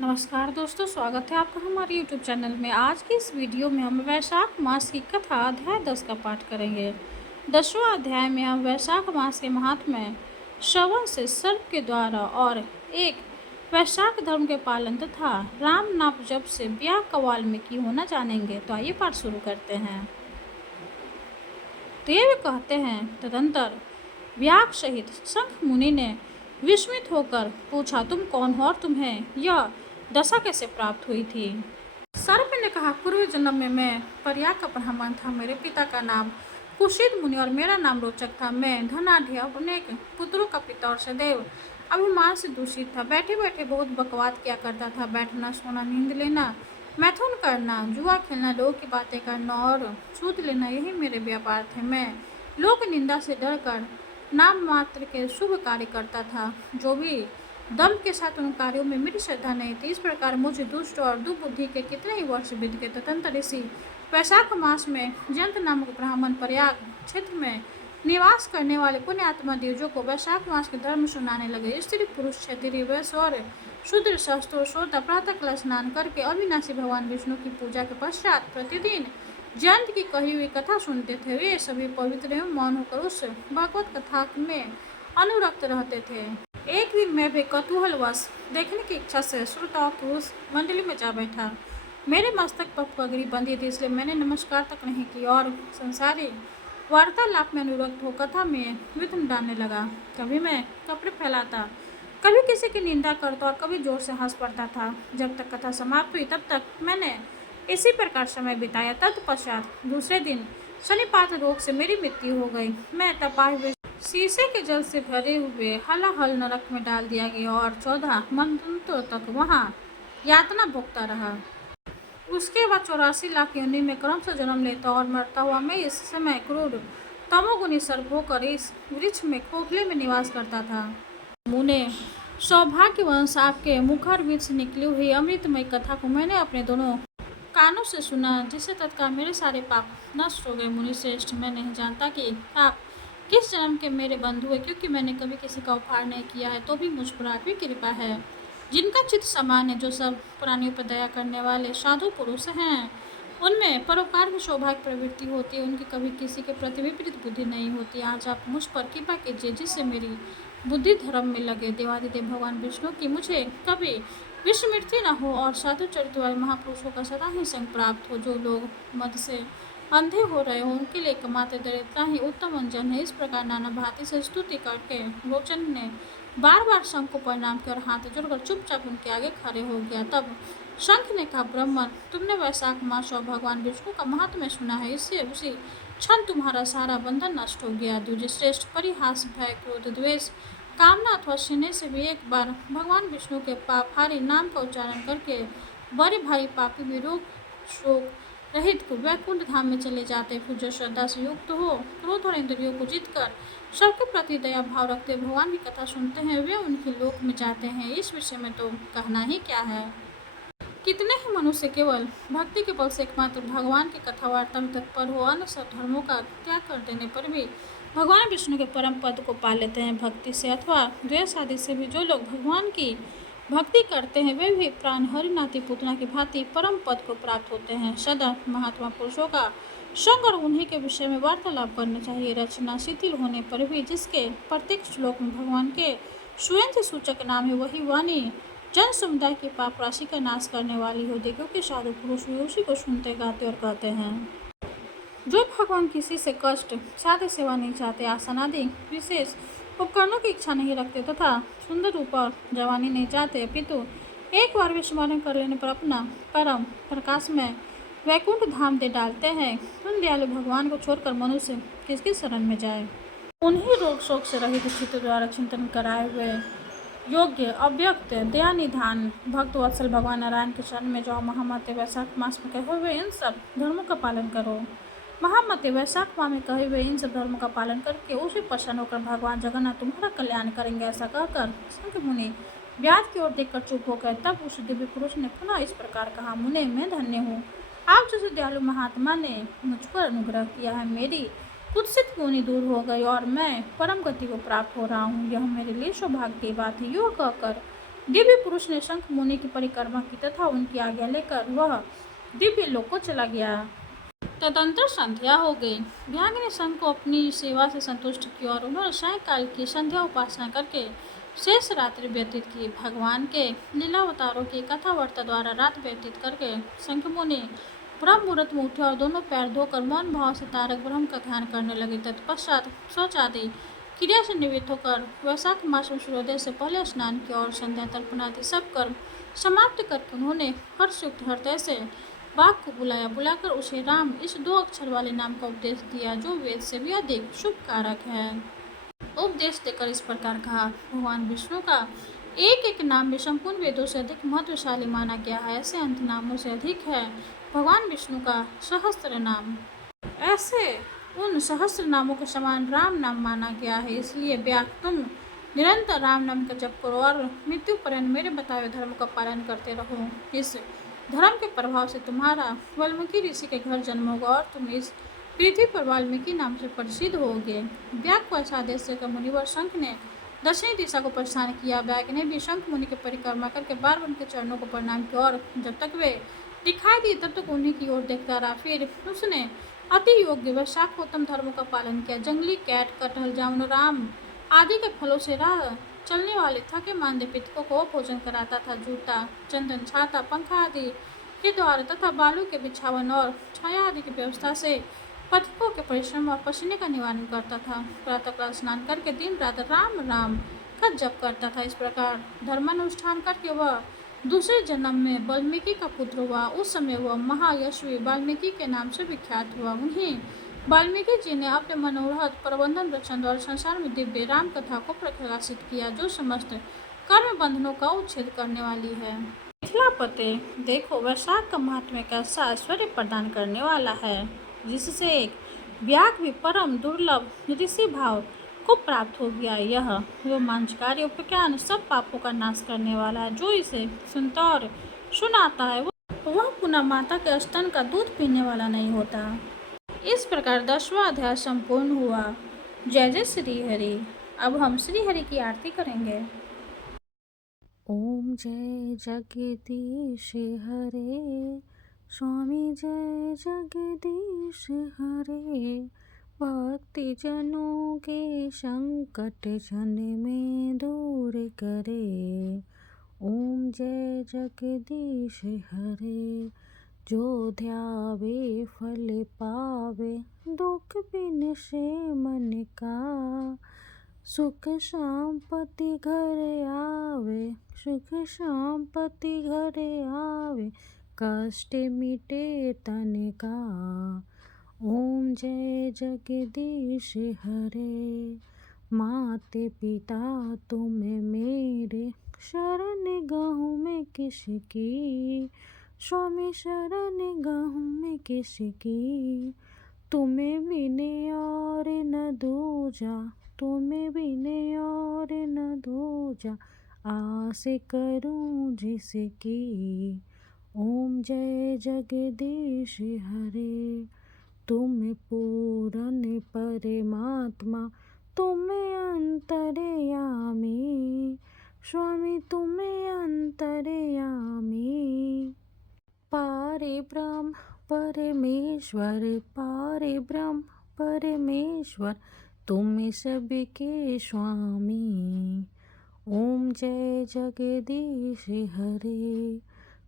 नमस्कार दोस्तों, स्वागत है आपका हमारे यूट्यूब चैनल में। आज की इस वीडियो में हम वैशाख मास की कथा अध्याय 10 का पाठ करेंगे। 10वां अध्याय में हम वैशाख मास के महात्म्य, श्रवण से सर्प के द्वारा और एक वैशाख धर्म के पालन तथा राम नाम जप से ब्याह कवाल में की होना जानेंगे। तो आइए पाठ शुरू करते हैं। देव कहते हैं, तदंतर व्याक सहित शंख मुनि ने विस्मित होकर पूछा, तुम कौन हो और तुम्हें यह दशा कैसे प्राप्त हुई थी? सर्प ने कहा, पूर्व जन्म में मैं पर्याक का ब्राह्मण था। मेरे पिता का नाम कुशित मुनि और मेरा नाम रोचक था। मैं धनाढ़ अनेक पुत्रों का पिता और सदैव अभिमान से दूषित था। बैठे बैठे बहुत बकवाद किया करता था। बैठना, सोना, नींद लेना, मैथुन करना, जुआ खेलना, लोगों की बातें करना और सूद लेना, यही मेरे व्यापार थे। मैं लोक निंदा से डरकर नाम मात्र के शुभ कार्य करता था। जो भी दम के साथ उन कार्यों में मेरी श्रद्धा नहीं थी। इस प्रकार मुझे दुष्ट और दुर्बुद्धि के कितने ही वर्ष बीत गए। तदंतर इसी वैशाख मास में जयंत नामक ब्राह्मण प्रयाग क्षेत्र में निवास करने वाले पुण्य आत्मा द्विजों को वैशाख मास के धर्म सुनाने लगे। स्त्री पुरुष क्षत्रिय वैश्य और शूद्र शस्त्र श्रोता प्रातः काल स्नान करके अविनाशी भगवान विष्णु की पूजा के पश्चात प्रतिदिन जयंत की कही हुई कथा सुनते थे। वे सभी पवित्र एवं मौन होकर उस भगवत कथा में अनुरक्त रहते थे। एक दिन मैं भी कौतूहलवश देखने की इच्छा से श्रोताओं की उस मंडली में जा बैठा। मेरे मस्तक पर पगड़ी बंधी थी, इसलिए मैंने नमस्कार तक नहीं की और संसारी वार्तालाप में अनुरक्त हो कथा में विघ्न डालने लगा। कभी मैं कपड़े फैलाता, कभी किसी की निंदा करता और कभी जोर से हंस पड़ता था। जब तक कथा समाप्त हुई तब तक मैंने इसी प्रकार समय बिताया। तत्पश्चात दूसरे दिन शनिपात रोग से मेरी मृत्यु हो गई। मैं तपाए हुए शीशे के जल से भरे हुए हलाहल नरक में डाल दिया गया और 14 मन्वंतरों तक वहाँ यातना भोगता रहा। उसके बाद 84 लाख योनि में क्रम से जन्म लेता और मरता हुआ मैं इस समय क्रूर तमोगुनी सर्प होकर इस वृक्ष में खोखले में निवास करता था। मुने, सौभाग्यवंश आपके मुखारविंद से निकली हुई अमृतमय कथा को मैंने अपने दोनों कानों से सुना, जिससे तत्काल मेरे सारे पाप नष्ट हो गए। मुनि श्रेष्ठ, मैं नहीं जानता कि आप किस जन्म के मेरे बंधु है, क्योंकि मैंने कभी किसी का उपहार नहीं किया है, तो भी मुझ पर आपकी कृपा है। जिनका चित्त समान है, जो सब प्राणियों पर दया करने वाले साधु पुरुष हैं, उनमें परोपकार की सौभाग्य प्रवृत्ति होती है। उनकी कभी किसी के प्रति विपरीत बुद्धि नहीं होती। आज आप मुझ पर कृपा कीजिए, जिससे मेरी बुद्धि धर्म में लगे। देवादिदेव भगवान विष्णु की मुझे कभी विस्मृति न हो और साधु चरित्र वाले महापुरुषों का सदा ही संग प्राप्त हो। जो लोग मद से अंधे हो रहे हो, उनके लिए एकमात्र दरिद्रता ही उत्तम अंजन है। इस प्रकार नाना भांति से स्तुति करके रोचन ने बार बार शंख को प्रणाम कर हाथ जोड़कर चुपचाप उनके आगे खड़े हो गया। तब शंख ने कहा, ब्राह्मण, तुमने वैशाख मास और भगवान विष्णु का महात्म्य सुना है। इससे उसी क्षण तुम्हारा सारा बंधन नष्ट हो गया। द्विज श्रेष्ठ, परिहास, भय, क्रोध, द्वेष, कामना अथवा स्नेह से भी एक बार भगवान विष्णु के पापहारी नाम का उच्चारण करके बड़े भारी पापी भी रोग शोक रहित वैकुंठ धाम में चले जाते। फिर जो श्रद्धा से युक्त हो, क्रोध और इंद्रियों को जीतकर सबके प्रति दया भाव रखते भगवान की कथा सुनते हैं, वे उनके लोक में जाते हैं। इस विषय में तो कहना ही क्या है। कितने ही मनुष्य केवल भक्ति के बल से एकमात्र भगवान की कथा वार्ता में तत्पर हो, अन्य सब धर्मों का त्याग कर देने पर भी भगवान विष्णु के परम पद को पा लेते हैं। भक्ति से अथवा द्वेष आदि से भी जो लोग भगवान की भक्ति करते हैं, वे भी प्राण हरि नाती पुतना की भांति परम पद को प्राप्त होते हैं। सदा महात्मा पुरुषों का संग और उन्हीं के विषय में वार्तालाप करना चाहिए। रचना शिथिल होने पर भी जिसके प्रत्येक श्लोक में भगवान के स्वयं से सूचक नाम है, वही वाणी जन समुदाय की पाप राशि का नाश करने वाली होती है, क्योंकि साधु पुरुष भी उसी को सुनते, गाते और कहते हैं। जो भगवान किसी से कष्ट, साधे सेवा नहीं चाहते, आसन आदि विशेष उपकरणों की इच्छा नहीं रखते तथा सुंदर रूप और जवानी नहीं चाहते, अपितु एक बार भी स्मरण कर लेने पर अपना परम प्रकाश में वैकुंठ धाम दे डालते हैं, उन दयालु भगवान को छोड़कर मनुष्य किसकी शरण में जाए। उन्हीं रोग शोक से रहित चित्त द्वारा चिंतन कराए हुए योग्य अव्यक्त दयानिधान भक्त वत्सल भगवान नारायण के शरण में जाओ। महामते वैशाख मास में कहे हुए इन सब धर्मों का पालन करो। महामते वैशाख माह में कहे हुए इन सब धर्मों का पालन करके उसे प्रसन्न होकर भगवान जगन्नाथ तुम्हारा कल्याण करेंगे। ऐसा कहकर शंख मुनि व्याध की ओर देखकर चुप हो गए। तब उस दिव्य पुरुष ने पुनः इस प्रकार कहा, मुने, मैं धन्य हूँ, आप जैसे दयालु महात्मा ने मुझ पर अनुग्रह किया है। मेरी कुत्सित योनि दूर हो गई और मैं परम गति को प्राप्त हो रहा हूँ। यह मेरे लिए सौभाग्य की बात है। यो कहकर दिव्य पुरुष ने शंख मुनि की परिक्रमा की तथा उनकी आज्ञा लेकर वह दिव्य लोक को चला गया। तदंतर संध्या हो गई। भ्याग ने शंख को अपनी सेवा से संतुष्ट किया और उन्होंने सायंकाल की संध्या उपासना करके शेष रात्रि व्यतीत की। भगवान के लीलावतारों की कथा वार्ता द्वारा रात व्यतीत करके शंख मुनि ब्रह्म मुहूर्त में उठे और दोनों पैर धोकर मौन भाव से तारक ब्रह्म का ध्यान करने लगे। तत्पश्चात शौच आदि क्रिया से निवृत्त होकर वैशाख मास में सूर्योदय से पहले स्नान किया और संध्या तर्पण आदि सब कर्म समाप्त करके उन्होंने हर्षयुक्त हृदय से बाघ को बुलाकर उसे राम इस 2 अक्षर वाले नाम का उपदेश दिया जो वेद से भी अधिक शुभ कारक है। उपदेश देकर इस प्रकार कहा, भगवान विष्णु का एक एक नाम भी संपूर्ण वेदों से अधिक महत्वशाली माना गया है। ऐसे अंत नामों से अधिक है भगवान विष्णु का सहस्त्र नाम। ऐसे उन सहस्त्र नामों के समान राम नाम माना गया है। इसलिए व्यास तुम निरंतर राम नाम का जप करो और मृत्यु पर्यंत मेरे बताए धर्म का पालन करते रहो। इस धर्म के प्रभाव से तुम्हारा वाल्मीकि ऋषि के घर जन्म होगा और तुम इस पृथ्वी पर वाल्मीकि नाम से प्रसिद्ध होगे। व्यास को ऐसा आदेश देकर मुनिवर शंख ने दक्षिणी दिशा को प्रस्थान किया। व्यास ने भी शंख मुनि की परिक्रमा करके बार उनके चरणों को प्रणाम किया और जब तक वे दिखाई दिए तब तक उन्हीं की ओर देखता रहा। फिर उसने अति योग्य व शाखोत्तम धर्मों का पालन किया। जंगली कैट, कटहल, जामुन, राम आदि के फलों से राह चलने वाले थके मांदे पितकों को भोजन कराता था। जूता, चंदन, छाता, पंखा आदि के द्वारा तथा बालू के बिछावन और छाया आदि की व्यवस्था से पथिकों के परिश्रम और पसीने का निवारण करता था। प्रातःकाल स्नान करके दिन रात राम राम का जप करता था। इस प्रकार धर्मानुष्ठान करके वह दूसरे जन्म में वाल्मीकि का पुत्र हुआ। उस समय वह महायशवी वाल्मीकि के नाम से विख्यात हुआ। उन्हीं वाल्मीकि जी ने अपने मनोरथ प्रबंधन रचन द्वारा संसार में दिव्य राम कथा को प्रकाशित किया जो समस्त कर्म बंधनों का उच्छेद करने वाली है। मिथिलापते, देखो वैशाख का महात्म्य कैसा ऐश्वर्य प्रदान करने वाला है, जिससे एक व्याघ्र भी परम दुर्लभ ऋषि भाव को प्राप्त हो गया। यह रोमांचकारी उपाख्यान सब पापों का नाश करने वाला है। जो इसे सुनता और सुनाता है वह पुनः माता के स्तन का दूध पीने वाला नहीं होता। इस प्रकार 10वां अध्याय संपूर्ण हुआ। जय जय श्री हरि। अब हम श्री हरि की आरती करेंगे। ओम जय जगदीश हरे, स्वामी जय जगदीश हरे। भक्ति जनों के संकट जन में दूर करे। ओम जय जगदीश हरे। जो ध्यावे फल पावे, दुख बिन से मन का। सुख शांति घर आवे, सुख शांति घर आवे। कष्ट मिटे तन का। ओम जय जगदीश हरे। माते पिता तुम मेरे, शरण गहूँ में किसकी। स्वामी शरण गहूँ में किसकी। तुम्हें बिने और न दूजा, तुम्हें बिने और न दूजा। आस करूं जिसकी। ओम जय जगदीश हरे। तुम पूर्ण परमात्मा, तुम अंतर्यामी। स्वामी तुम अंतर्यामी। पारे ब्रह्म परमेश्वर, पारे ब्रह्म परमेश्वर। तुम सबके स्वामी। ओम जय जगदीश हरे।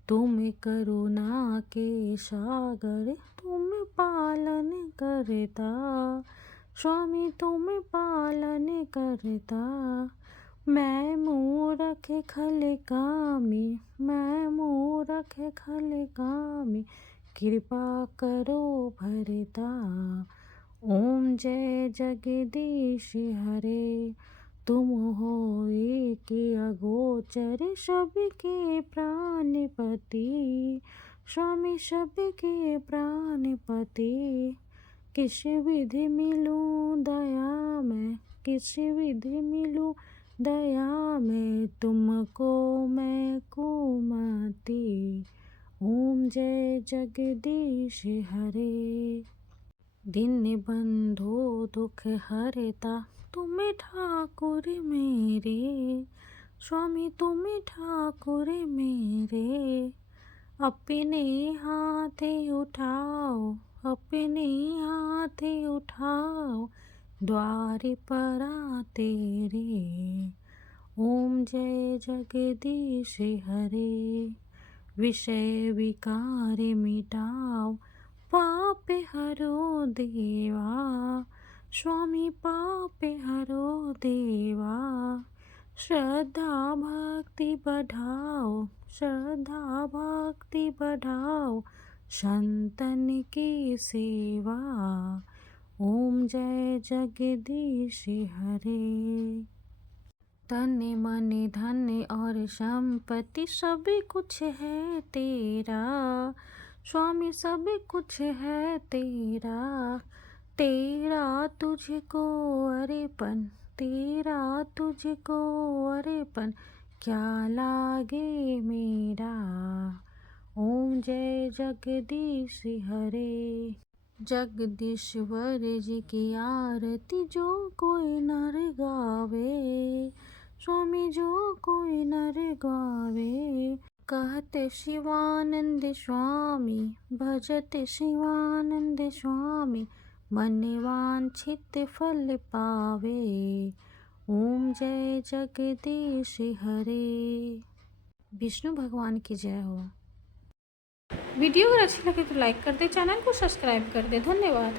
तुम करुणा के सागर, तुम पालन करता। स्वामी तुम पालन करता। मैं मूरख खल कामी, मैं मूरख खल कामी। कृपा करो भरता। ओम जय जगदीश हरे। तुम हो एक अगोचर, सबके प्राणपति। स्वामी सबके प्राणपति। किस विधि मिलूं दया में, किस विधि मिलूं दया में। तुमको मैं कुमति। ओम जय जगदीश हरे। दिन बंधो दुख हरता, तुम ठाकुर मेरे। स्वामी तुम ठाकुर मेरे, अपने हाथे उठाओ, अपने हाथे उठाओ, द्वार पर आ तेरे। ओम जय जगदीश हरे, विषय विकार मिटाओ, पाप हरो देवा, स्वामी पाप हरो देवा। श्रद्धा भक्ति बढ़ाओ, श्रद्धा भक्ति बढ़ाओ, संतन की सेवा। ओम जय जगदीश हरे। तन मन धन और संपत्ति सब कुछ है तेरा, स्वामी सब कुछ है तेरा। तेरा तुझको अर्पण, तेरा तुझको अर्पण, क्या लागे मेरा। ओम जय जगदीश हरे। जगदीश्वर जी की आरती जो कोई नर गावे, स्वामी जो कोई नर गावे। कहते शिवानंद स्वामी, भजते शिवानंद स्वामी, मन वांछित फल पावे। ओम जय जगदीश हरे। विष्णु भगवान की जय हो। वीडियो अगर अच्छी लगे तो लाइक कर दे, चैनल को सब्सक्राइब कर दे। धन्यवाद।